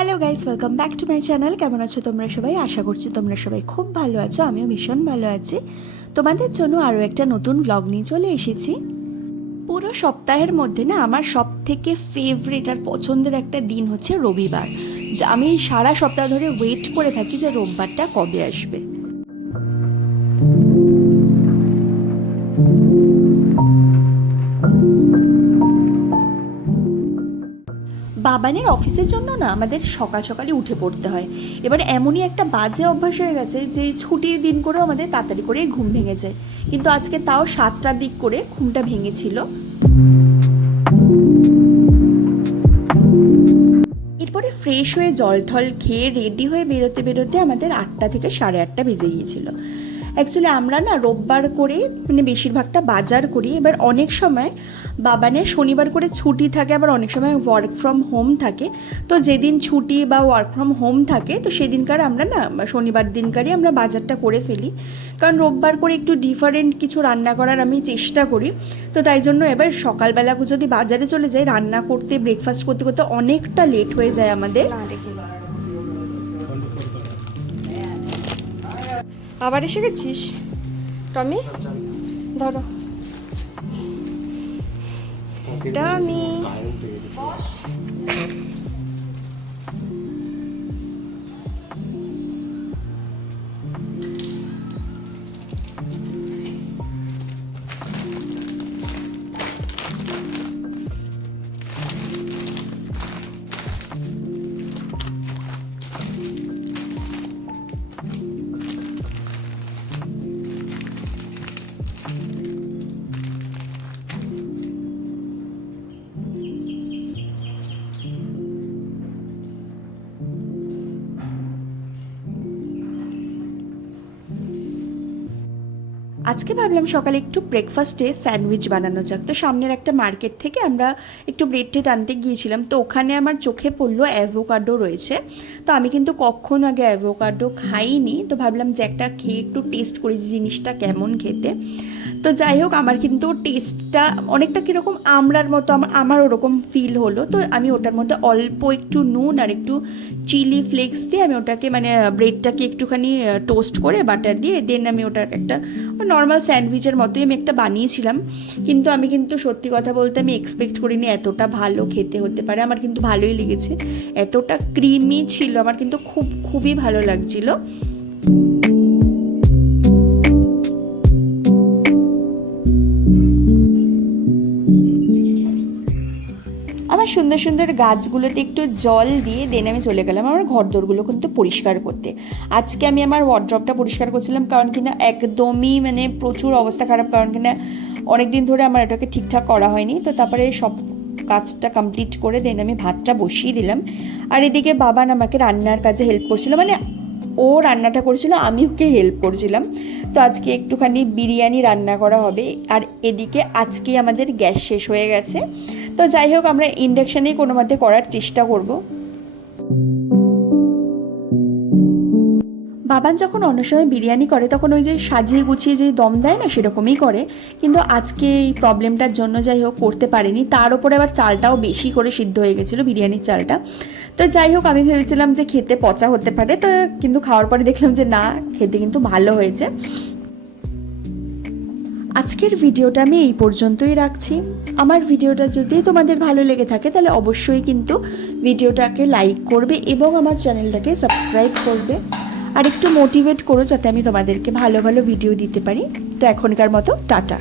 Hello guys, welcome back to my channel. কেমন আছো তোমরা সবাই? আশা করছি তোমরা সবাই খুব ভালো আছো। আমিও ভীষণ ভালো আছি। তোমাদের জন্য আরও একটা নতুন ভ্লগ নিয়ে চলে এসেছি। পুরো সপ্তাহের মধ্যে না আমার সব থেকে ফেভারিট আর পছন্দের একটা দিন হচ্ছে রবিবার। আমি সারা সপ্তাহ ধরে ওয়েট করে থাকি যে রোববারটা কবে আসবে। বাবানের অফিসের জন্য না আমাদের সকাল সকালে উঠে পড়তে হয়। এবার এমনই একটা বাজে অভ্যাস হয়ে গেছে যে ছুটির দিন করেও আমাদের তাড়াতাড়ি করে ঘুম ভেঙে যায়, কিন্তু আজকে তাও 7টার দিক করে ঘুমটা ভেঙেছিল। এরপরে ফ্রেশ হয়ে জল ঠল খেয়ে রেডি হয়ে বেরোতে বেরোতে আমাদের 8টা থেকে 8:30 বেজে গিয়েছিল। অ্যাকচুয়ালি আমরা না রোববার করে বেশিরভাগটা বাজার করি। এবার অনেক সময় বাবানের শনিবার করে ছুটি থাকে, আবার অনেক সময় ওয়ার্ক ফ্রম হোম থাকে। তো যেদিন ছুটি বা ওয়ার্ক ফ্রম হোম থাকে তো সেদিনকার আমরা না শনিবার দিনকারই আমরা বাজারটা করে ফেলি, কারণ রোববার করে একটু ডিফারেন্ট কিছু রান্না করার আমি চেষ্টা করি। তো তাই জন্য এবার সকালবেলা যদি বাজারে চলে যাই রান্না করতে, ব্রেকফাস্ট করতে করতে অনেকটা লেট হয়ে যায় আমাদের। আবার এসে গেছিস টমি? ধরো টমি। আজকে ভাবলাম সকালে একটু ব্রেকফাস্টে স্যান্ডউইচ বানানো যাক। তো সামনের একটা মার্কেট থেকে আমরা একটু ব্রেড টেড আনতে গিয়েছিলাম, তো ওখানে আমার চোখে পড়লো অ্যাভোকাডো রয়েছে। তো আমি কিন্তু কখনো আগে অ্যাভোকাডো খাইনি, তো ভাবলাম যে একটা খেয়ে একটু টেস্ট করি জিনিসটা কেমন খেতে। তো যাই হোক, আমার কিন্তু টেস্টটা অনেকটা কীরকম আমড়ার মতো আমার ওরকম ফিল হলো। তো আমি ওটার মধ্যে অল্প একটু নুন আর একটু চিলি ফ্লেক্স দিয়ে আমি ওটাকে ব্রেডটাকে একটুখানি টোস্ট করে বাটার দিয়ে দেন আমি ওটার একটা নর্মাল স্যান্ডউইচের মতোই আমি একটা বানিয়েছিলাম। কিন্তু আমি কিন্তু সত্যি কথা বলতে আমি এক্সপেক্ট করিনি এতটা ভালো খেতে হতে পারে। আমার কিন্তু ভালোই লেগেছে, এতটা ক্রিমি ছিল, আমার কিন্তু খুবই ভালো লাগছিল। আমার সুন্দর সুন্দর গাছগুলোতে একটু জল দিয়ে দেন আমি চলে গেলাম আমার ঘরদোরগুলো কিন্তু পরিষ্কার করতে। আজকে আমি আমার ওয়ার্ড্রপটা পরিষ্কার করছিলাম, কারণ কিনা একদমই প্রচুর অবস্থা খারাপ, কারণ কিনা অনেক দিন ধরে আমার এটাকে ঠিকঠাক করা হয়নি। তো তারপরে সব কাজটা কমপ্লিট করে দেন আমি ভাতটা বসিয়ে দিলাম। আর এদিকে বাবান আমাকে রান্নার কাজে হেল্প করছিল, ও রান্নাটা করছিল, আমি ওকে হেল্প করছিলাম। তো আজকে একটুখানি বিরিয়ানি রান্না করা হবে। আর এদিকে আজকে আমাদের গ্যাস শেষ হয়ে গেছে। তো যাই হোক, আমরা ইন্ডাকশানেই কোনো মতে করার চেষ্টা করব। বাবান যখন অন্য সময় বিরিয়ানি করে তখন ওই যে সাজিয়ে গুছিয়ে যে দম দেয় না, সেরকমই করে। কিন্তু আজকে এই প্রবলেমটার জন্য যাই হোক করতে পারিনি। তার উপরে আবার চালটাও বেশি করে সিদ্ধ হয়ে গেছিলো, বিরিয়ানির চালটা। তো যাই হোক, আমি ভেবেছিলাম যে খেতে পচা হতে পারে, তো কিন্তু খাওয়ার পরে দেখলাম যে না, খেতে কিন্তু ভালো হয়েছে। আজকের ভিডিওটা আমি এই পর্যন্তই রাখছি। আমার ভিডিওটা যদি তোমাদের ভালো লেগে থাকে তাহলে অবশ্যই কিন্তু ভিডিওটাকে লাইক করবে এবং আমার চ্যানেলটাকে সাবস্ক্রাইব করবে, আর একটু মোটিভেট করো যাতে আমি তোমাদেরকে ভালো ভালো ভিডিও দিতে পারি। তো এখনকার মতো টাটা।